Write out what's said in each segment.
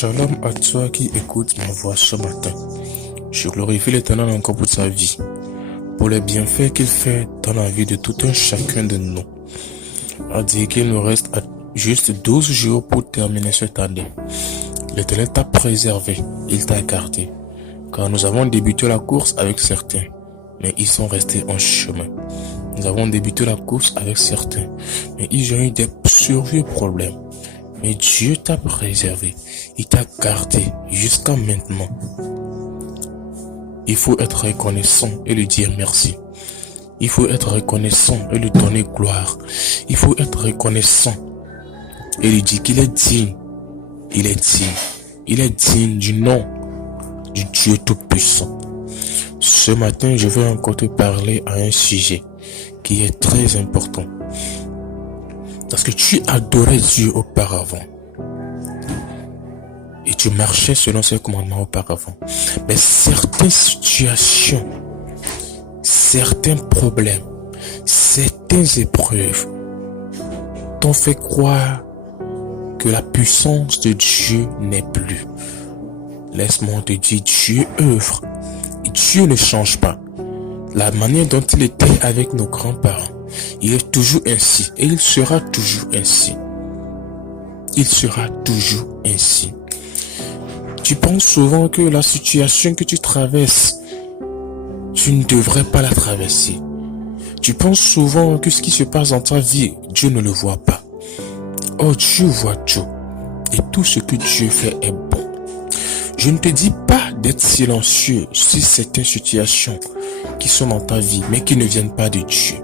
Shalom à toi qui écoute ma voix ce matin. Je glorifie l'Éternel encore pour sa vie, pour les bienfaits qu'il fait dans la vie de tout un chacun de nous. On dit qu'il nous reste juste 12 jours pour terminer cette année. L'Éternel t'a préservé, il t'a gardé. Car nous avons débuté la course avec certains, mais ils sont restés en chemin. Nous avons débuté la course avec certains, mais ils ont eu des sérieux problèmes. Mais Dieu t'a préservé, il t'a gardé jusqu'à maintenant. Il faut être reconnaissant et lui dire merci. Il faut être reconnaissant et lui donner gloire. Il faut être reconnaissant et lui dire qu'il est digne. Il est digne. Il est digne du nom du Dieu Tout-Puissant. Ce matin, je vais encore te parler à un sujet qui est très important. Parce que tu adorais Dieu auparavant. Et tu marchais selon ses commandements auparavant. Mais certaines situations, certains problèmes, certaines épreuves t'ont fait croire que la puissance de Dieu n'est plus. Laisse-moi te dire, Dieu œuvre. Et Dieu ne change pas. La manière dont il était avec nos grands-parents, il est toujours ainsi et il sera toujours ainsi. Il sera toujours ainsi. Tu penses souvent que la situation que tu traverses, tu ne devrais pas la traverser. Tu penses souvent que ce qui se passe dans ta vie, Dieu ne le voit pas. Oh, Dieu voit tout. Et tout ce que Dieu fait est bon. Je ne te dis pas d'être silencieux sur certaines situations qui sont dans ta vie, mais qui ne viennent pas de Dieu.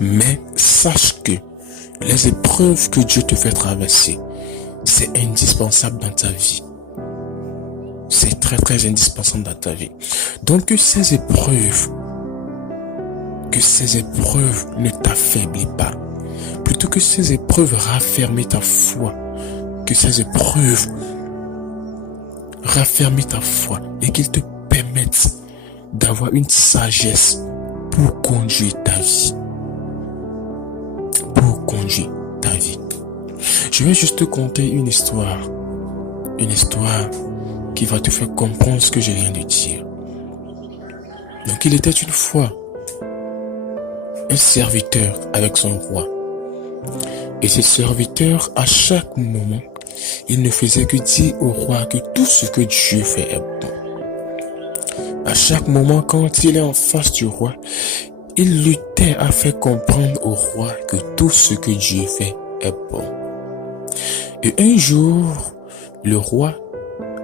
Mais sache que les épreuves que Dieu te fait traverser, c'est indispensable dans ta vie. C'est très très indispensable dans ta vie. Donc que ces épreuves ne t'affaiblissent pas. Plutôt que ces épreuves raffermissent ta foi. Que ces épreuves raffermissent ta foi et qu'ils te permettent d'avoir une sagesse pour conduire ta vie. Pour conduire ta vie. Je vais juste te conter une histoire qui va te faire comprendre ce que je viens de dire. Donc il était une fois un serviteur avec son roi. Et ce serviteur, à chaque moment, il ne faisait que dire au roi que tout ce que Dieu fait est bon. À chaque moment, quand il est en face du roi, il luttait à faire comprendre au roi que tout ce que Dieu fait est bon. Et un jour, le roi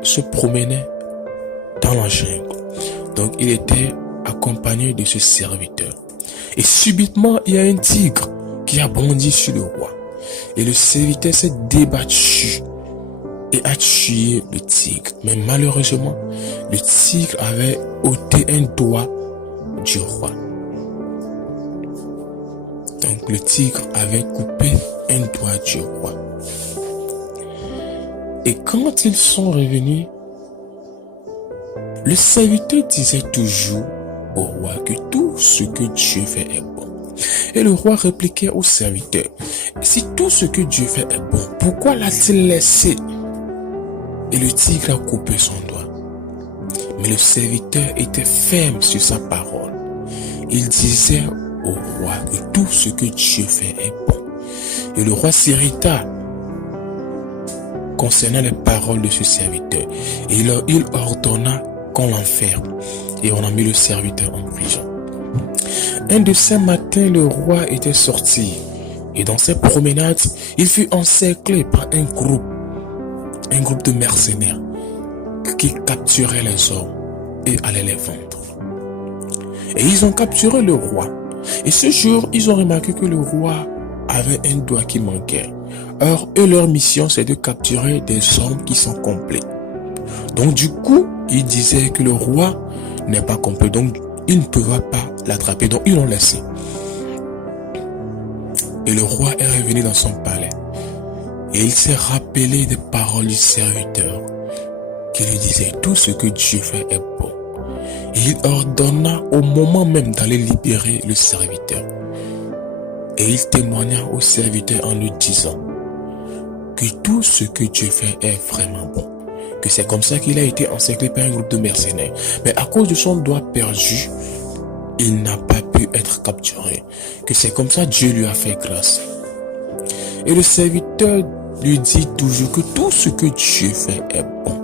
se promenait dans la jungle. Donc il était accompagné de ce serviteur. Et subitement, il y a un tigre qui a bondi sur le roi. Et le serviteur s'est débattu et a tué le tigre. Mais malheureusement, le tigre avait ôté un doigt du roi. Donc le tigre avait coupé un doigt du roi. Et quand ils sont revenus, le serviteur disait toujours au roi que tout ce que Dieu fait est bon. Et le roi répliquait au serviteur, si tout ce que Dieu fait est bon, pourquoi l'a-t-il laissé? Et le tigre a coupé son doigt. Mais le serviteur était ferme sur sa parole. Il disait au roi que tout ce que Dieu fait est bon. Et le roi s'irrita concernant les paroles de ce serviteur. Et il ordonna qu'on l'enferme. Et on a mis le serviteur en prison. Un de ces matins, le roi était sorti. Et dans ses promenades, il fut encerclé par un groupe de mercenaires qui capturaient les hommes et allaient les vendre. Et ils ont capturé le roi. Et ce jour, ils ont remarqué que le roi avait un doigt qui manquait. Or, eux, leur mission, c'est de capturer des hommes qui sont complets. Donc, du coup, ils disaient que le roi n'est pas complet. Donc, ils ne pouvaient pas l'attraper. Donc, ils l'ont laissé. Et le roi est revenu dans son palais. Et il s'est rappelé des paroles du serviteur qui lui disait tout ce que Dieu fait est bon. Et il ordonna au moment même d'aller libérer le serviteur. Et il témoigna au serviteur en lui disant que que tout ce que Dieu fait est vraiment bon. Que c'est comme ça qu'il a été encerclé par un groupe de mercenaires. Mais à cause de son doigt perdu, il n'a pas pu être capturé. Que c'est comme ça Dieu lui a fait grâce. Et le serviteur lui dit toujours que tout ce que Dieu fait est bon.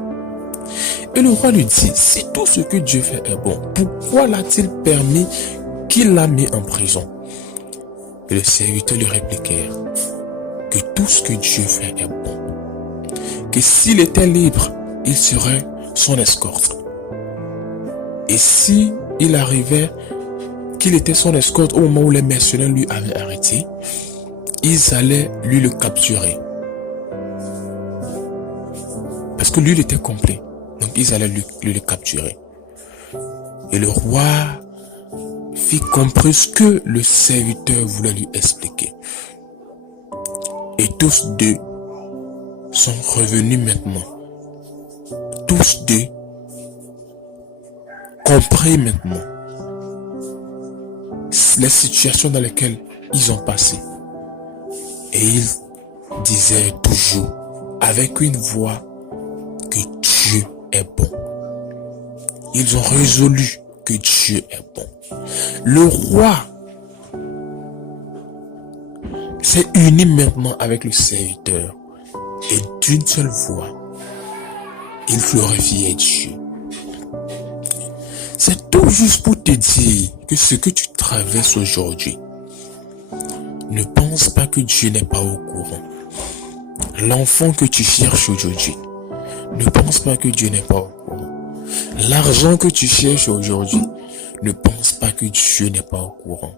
Et le roi lui dit, si tout ce que Dieu fait est bon, pourquoi l'a-t-il permis qu'il l'a mis en prison? Et le serviteur lui répliquèrent que tout ce que Dieu fait est bon. Que s'il était libre, il serait son escorte. Et si il arrivait qu'il était son escorte au moment où les mercenaires lui avaient arrêté, ils allaient lui le capturer. Parce que lui, il était complet. Donc ils allaient lui le capturer. Et le roi fit comprendre ce que le serviteur voulait lui expliquer. Et tous deux sont revenus maintenant. Tous deux compris maintenant les situations dans lesquelles ils ont passé. Et ils disaient toujours avec une voix que Dieu est bon. Ils ont résolu que Dieu est bon. Le roi s'est uni maintenant avec le serviteur et d'une seule voix, il glorifiait Dieu. C'est tout juste pour te dire que ce que tu traverses aujourd'hui, ne pense pas que Dieu n'est pas au courant. L'enfant que tu cherches aujourd'hui, ne pense pas que Dieu n'est pas au courant. L'argent que tu cherches aujourd'hui, ne pense pas que Dieu n'est pas au courant.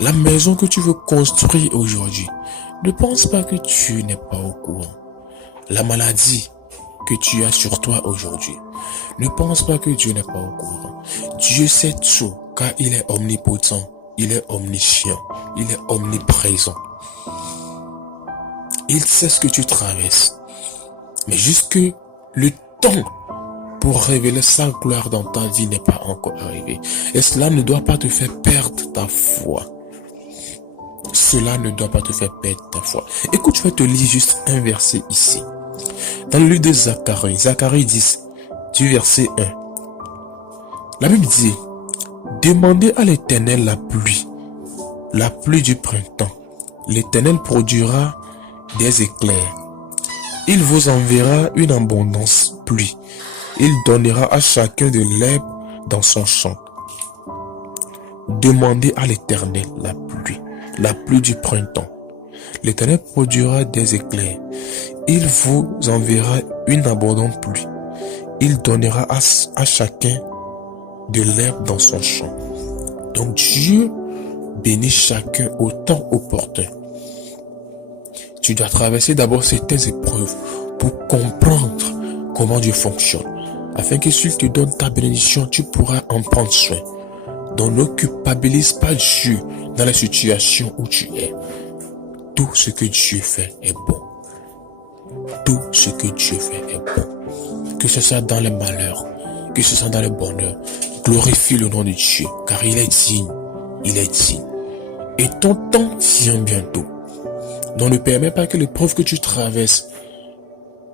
La maison que tu veux construire aujourd'hui, ne pense pas que Dieu n'est pas au courant. La maladie que tu as sur toi aujourd'hui, ne pense pas que Dieu n'est pas au courant. Dieu sait tout car il est omnipotent, il est omniscient, il est omniprésent. Il sait ce que tu traverses. Mais jusque le temps pour révéler sa gloire dans ta vie n'est pas encore arrivé. Et cela ne doit pas te faire perdre ta foi. Cela ne doit pas te faire perdre ta foi. Écoute, je vais te lire juste un verset ici. Dans le livre de Zacharie, Zacharie 10, du verset 1. La Bible dit, demandez à l'Éternel la pluie du printemps. L'Éternel produira des éclairs. Il vous enverra une abondance pluie. Il donnera à chacun de l'herbe dans son champ. Demandez à l'Éternel la pluie du printemps. L'Éternel produira des éclairs. Il vous enverra une abondante pluie. Il donnera à chacun de l'herbe dans son champ. Donc Dieu bénit chacun au temps opportun. Tu dois traverser d'abord certaines épreuves pour comprendre comment Dieu fonctionne. Afin que s'il te donne ta bénédiction, tu pourras en prendre soin. Donc ne culpabilise pas Dieu dans la situation où tu es. Tout ce que Dieu fait est bon. Tout ce que Dieu fait est bon. Que ce soit dans les malheurs, que ce soit dans le bonheur, glorifie le nom de Dieu, car il est digne. Il est digne. Et ton temps vient bientôt. Donc ne permets pas que l'épreuve que tu traverses,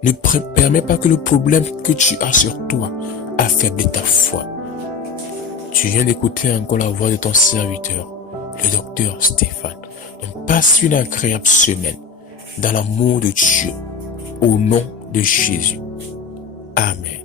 ne permets pas que le problème que tu as sur toi affaiblisse ta foi. Tu viens d'écouter encore la voix de ton serviteur, le docteur Stéphane. Donc passe une agréable semaine dans l'amour de Dieu, au nom de Jésus. Amen.